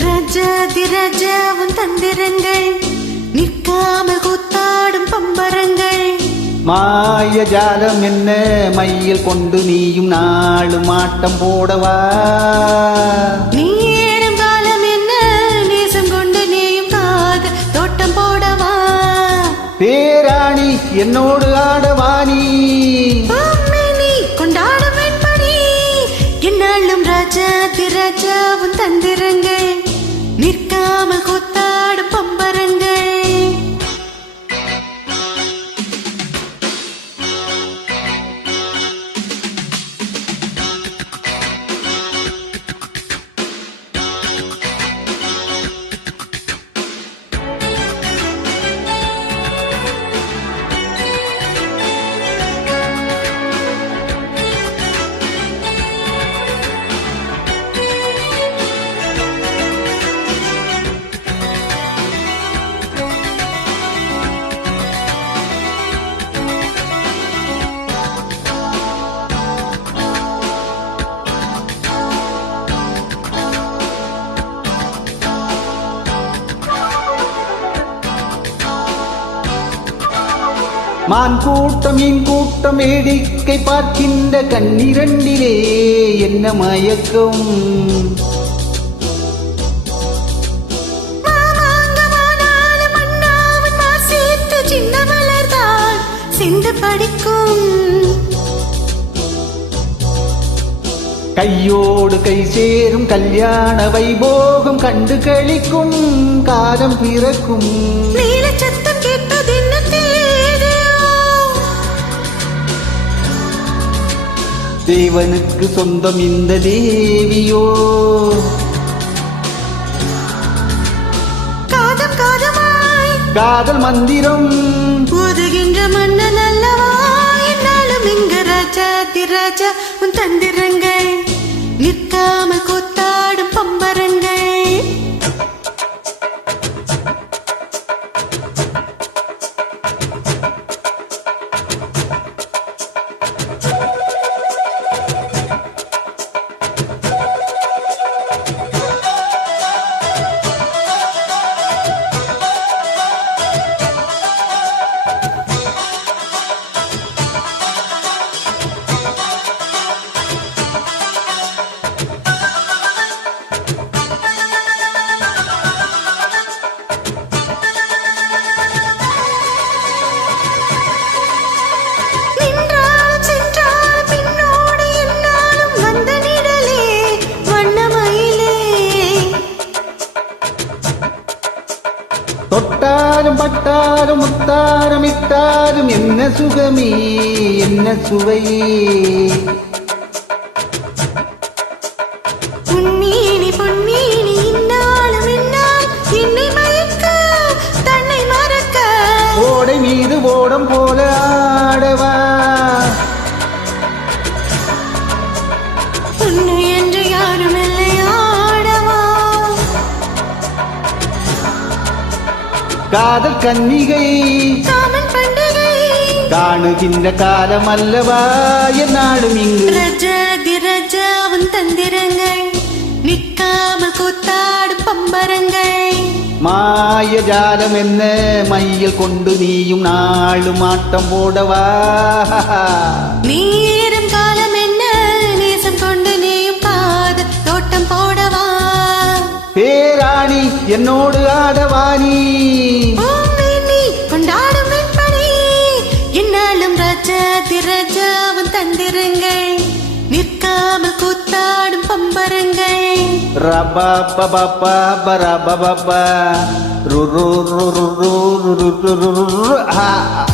ராஜாதி ராஜாவும் தந்திரங்கள் நிற்காமல் கூத்தாடும் பம்பரங்கள். மாயஜாலம் என்ன மையில் கொண்டு நீயும் நாளும் ஆட்டம் போடவா. நீரும் காலம் என்ன நேசம் கொண்டு நீயும் காத தோட்டம் போடவா. பேராணி என்னோடு ஆடவானி கொண்டாடும் வெண்பணி. என்னாலும் ராஜாதி ராஜாவும் தந்திரங்கள் நிற்காமல் கூத்தாடும் பம்பரங்கள். மான் கூட்டம் மீன் கூட்டம் வேடிக்கை பார்க்கின்ற கண்ணிரண்டிலே என்ன மயக்கம். கையோடு கை சேரும் கல்யாண வைபோகம் கண்டு கழிக்கும் காலம் பிறக்கும். சத்தம் கேட்டது தேவனுக்கு சொந்தம் இந்த தேவியோ. காதம் காதமாய் காதல் மந்திரம் போதுகின்ற மன்னன் அல்லவா. என்னாலும் இங்கு ராஜாதி ராஜா உன் தந்திரங்கள் நிற்காமல் கூத்தாடும் பம்பரங்கள். தொட்டாலும் பட்டாலும் முத்தாரம் இட்டாலும் என்ன சுகமே என்ன சுவையே. பொன்னீனி பொன்னீனி இன்னாலும் இன்னால் என்னை மயக்க தன்னை மறக்க. ஓடை மீது ஓடம் போல ஆடவா. உன்னை என்று யாரும் இல்லை ஆடவா. காதல் கன்னிகை காமன் பண்டிகை காணுகின்ற காலம் அல்லவா என்னாலும் இங்கு. ராஜாதி ராஜாவும் தந்திரங்கள் நிற்காமல் கூத்தாடும் பம்பரங்கள். மாயஜாலம் என்ன மையில் கொண்டு நீயும் நாளும் ஆட்டம் போடவா. நீரும் காலம் என்ன நேசம் கொண்டு நீயும் காத தோட்டம் போடவா. பேராணி என்னோடு ஆடவானி கொண்டாடும் வெண்பணி. என்னாலும் ராஜாதி ராஜாவும் தந்திரங்கள் நிற்காமல் கூத்தாடும் பம்பரங்கள். ரபா பபா பரபா ரு ரு ரு ரு ரு ரு ரு ரு ரு.